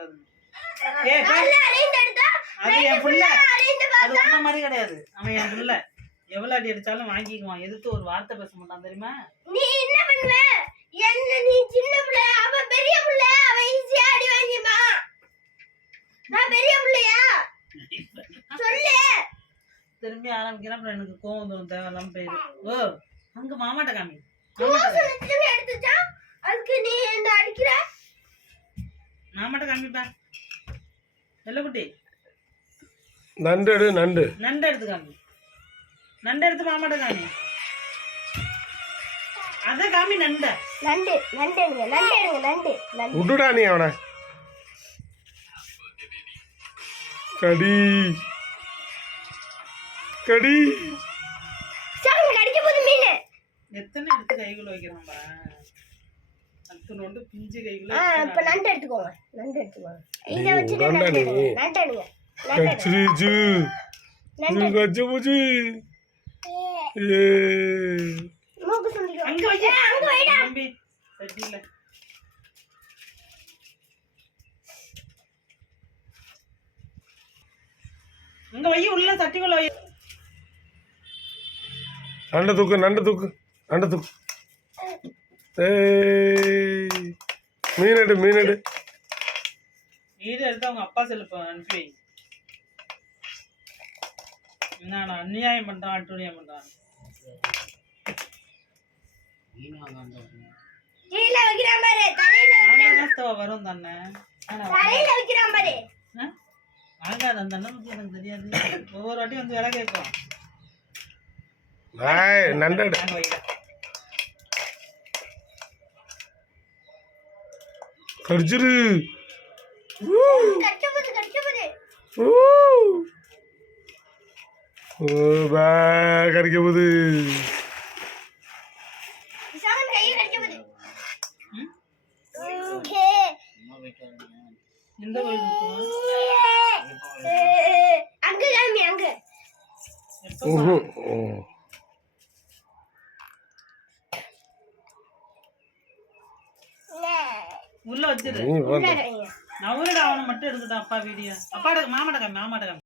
கூடாது. அது என் புள்ள, அது உன்ன மாதிரி கிடையாது. அவன் என் புள்ள, எவ்வளவு அடி அடிச்சாலும் வாங்கிக்குவான். எதுக்கு ஒரு வார்த்தை பேச மாட்டான் தெரியுமா? நீ என்ன பண்ணுவ? என்ன நீ சின்ன புள்ள, அவ பெரிய புள்ள, அவ ஈஸியா அடி வாங்கிப்பான். நான் பெரிய புள்ளையா? சொல்லு. திரும்பி ஆரம்பிக்கிறேன். எனக்கு கோவம் வந்துடும், தேவையில்லாம போயிரு. ஓ, அங்க மாமாட்ட காமி. எடுத்துச்சா அதுக்கு நீ என்ன அடிக்கிற? மாமாட்ட காமிப்பா. வெள்ளக்குட்டி, நண்டு எடு, நண்டு நண்டு எடுத்து காமி. நண்டு எடுத்து மாமாட்ட காமி. அத காமி. நண்டு நண்டு நண்டு எடுங்க, நண்டு எடுங்க, நண்டு நண்டு. விட்டுடா நீ அவனை. கடி கடி சாமி கடிக்க போகுது மீன். எத்தனை எடுத்து கைக்குள்ள வைக்கிறான் பாரு. அத்து நோண்டு பிஞ்சு கைக்குள்ள. இப்ப நண்டு எடுத்துக்கோங்க, நண்டு எடுத்துக்கோங்க. இத வச்சிட்டு நண்டு எடுங்க, நண்டு எடுங்க. கச்சிஜு கச்சு பூச்சி. ஏ மூக்கு சுண்டிக்கோ. அங்க வையா, அங்க வைடா தம்பி. சட்டில அங்க வை, உள்ள சட்டிக்குள்ள வை. நண்டு தூக்கு, நண்டு தூக்கு, நண்டு தூக்கு. ஏய், மீன் எடு, மீன் எடு. வீடு எடுத்து அவங்க அப்பா செல்லுப்ப அனுப்பி வை. என்ன அநியாயம் பண்றான், அட்டுழியம் பண்றான். கீழ வைக்கிறான் பாரு, தரையில வரும் தானே, தரையில வைக்கிறான் பாரு. வாங்காத அந்த அண்ணன் பத்தி எனக்கு தெரியாது. ஒவ்வொரு வாட்டியும் வந்து விலை கேட்கும். நண்டு எடு. கடிச்சிரு. கடிச்சபோது கடிச்சபோது கடிக்க போகுது. சாமி கையை கடிச்சபோது. இந்த கோயில் அங்க காமி, அங்க உள்ள வச்சிரு. நவருடா, அவனை மட்டும் எடுத்துட்டான் அப்பா வீடியோ. அப்பாட மாமாட்ட காமி, மாமாட்ட காமி.